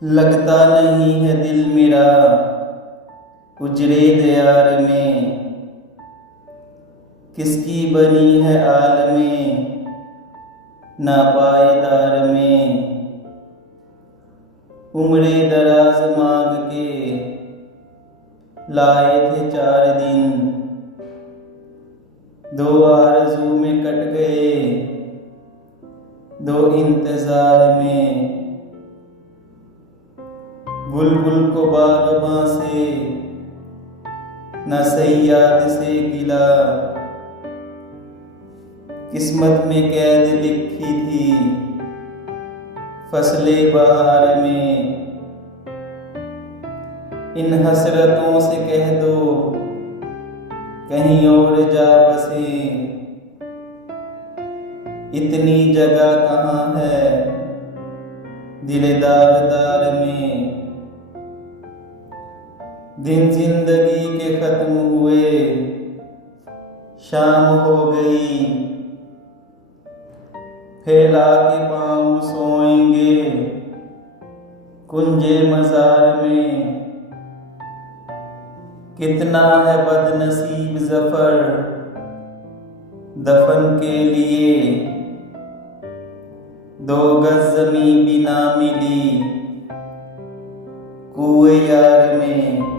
लगता नहीं है दिल मेरा उजड़े दयार में, किसकी बनी है आलमें ना पायदार में। उम्रे दराज मांग के लाए थे 4 दिन, 2 आरज़ू में कट गए 2 इंतज़ार में। बुलबुल को बागबां से न सैयाद से गिला, किस्मत में कैद लिखी थी फसले बहार में। इन हसरतों से कह दो कहीं और जा बसे, इतनी जगह कहाँ है दिल दागदार में। दिन जिंदगी के खत्म हुए शाम हो गई, फैला के पाँव सोएंगे कुंजे मज़ार में। कितना है बदनसीब ज़फ़र दफन के लिए, 2 गज़ ज़मीं भी ना मिली कुएं यार में।